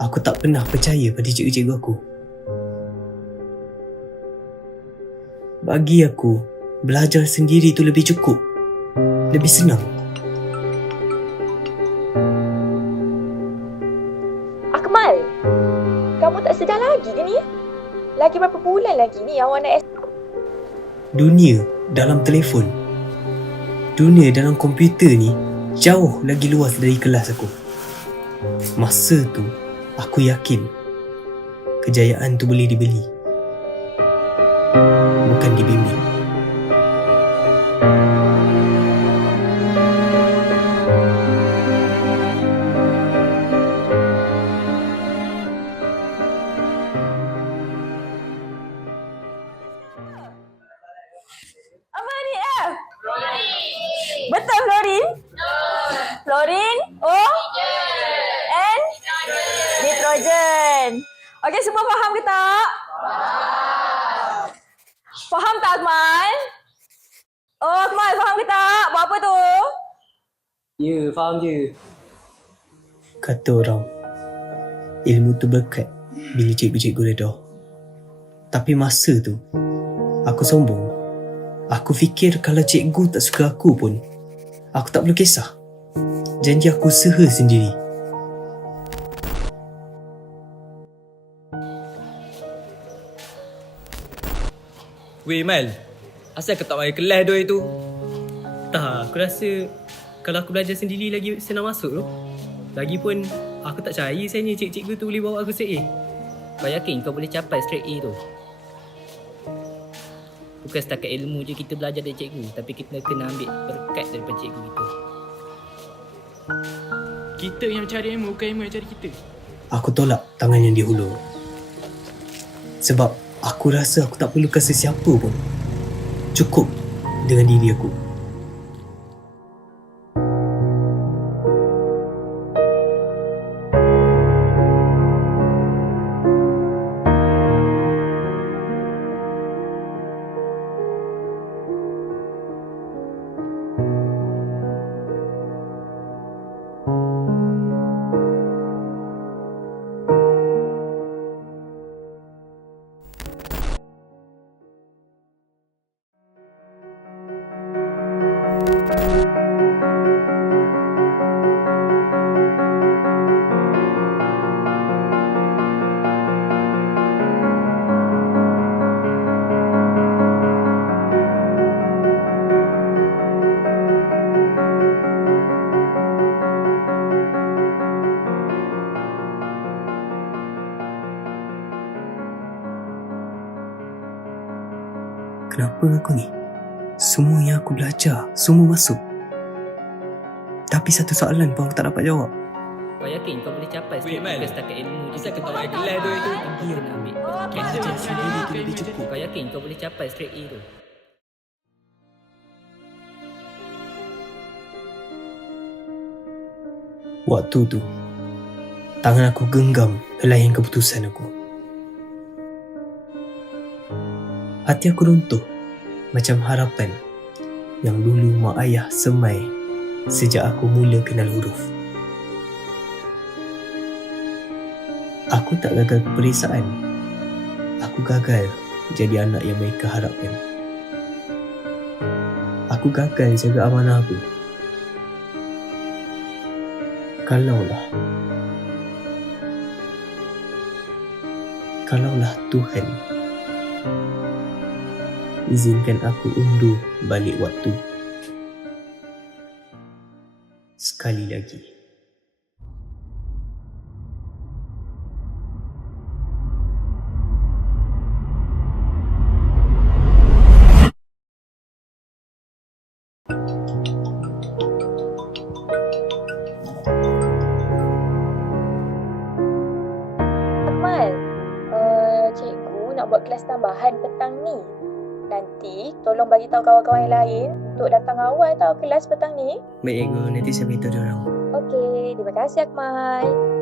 Aku tak pernah percaya pada cikgu-cikgu aku. Bagi aku, belajar sendiri tu lebih cukup, lebih senang. Akmal, kamu tak sedar lagi ke ni? Lagi berapa bulan lagi ni awak nak Dunia dalam telefon, dunia dalam komputer ni jauh lagi luas dari kelas aku. Masa tu, aku yakin kejayaan tu boleh dibeli, bukan dibimbing. apa ni Betul Florin? Florin? Nitrogen. Okey, semua faham ke tak? Faham tak Akmal? Akmal, faham ke tak? Buat apa tu? Ya, faham je. Kata orang, ilmu tu berkat bila cikgu-cikgu reda. Tapi masa tu, aku sombong. Aku fikir kalau cikgu tak suka aku pun, aku tak perlu kisah. Janji aku usaha sendiri. Weh Mal, asal kau tak mari kelas doi tu? Tak, aku rasa kalau aku belajar sendiri lagi senang masuk tu. Lagipun aku tak percaya sebenarnya cikgu tu boleh bawa aku straight A. Kau yakin kau boleh capai straight A tu? Bukan setakat ilmu je kita belajar dari cikgu, tapi kita kena ambil berkat daripada cikgu kita. Kita yang cari ilmu, bukan ilmu yang cari kita. Aku tolak tangan yang dihulur. Sebab aku rasa aku tak perlukan sesiapa pun. Cukup dengan diri aku. Kenapa aku ni? Semua yang aku belajar, semua masuk. Tapi satu soalan pun aku tak dapat jawab. Kau yakin kau boleh capai Weh, Mal, bukan setakat ilmu je asal kita kau tak mari belajar. kelas doi tu? Dia nak ambil berkat Belajar daripada sendiri cikgu. tu lebih cukup. Kau yakin kau boleh capai straight A tu? Waktu tu, tangan aku genggam helaian keputusan aku. Hati aku runtuh macam harapan yang dulu mak ayah semai sejak aku mula kenal huruf. Aku tak gagal keperiksaan. Aku gagal jadi anak yang mereka harapkan. Aku gagal jaga amanah aku. Kalaulah Tuhan izinkan aku undur balik waktu sekali lagi. Akmal, cikgu nak buat kelas tambahan petang ni. Nanti tolong bagi tahu kawan-kawan yang lain untuk datang awal tau kelas petang ni. Baik, cikgu. Nanti saya beritahu diorang. Okey, terima kasih Akmal.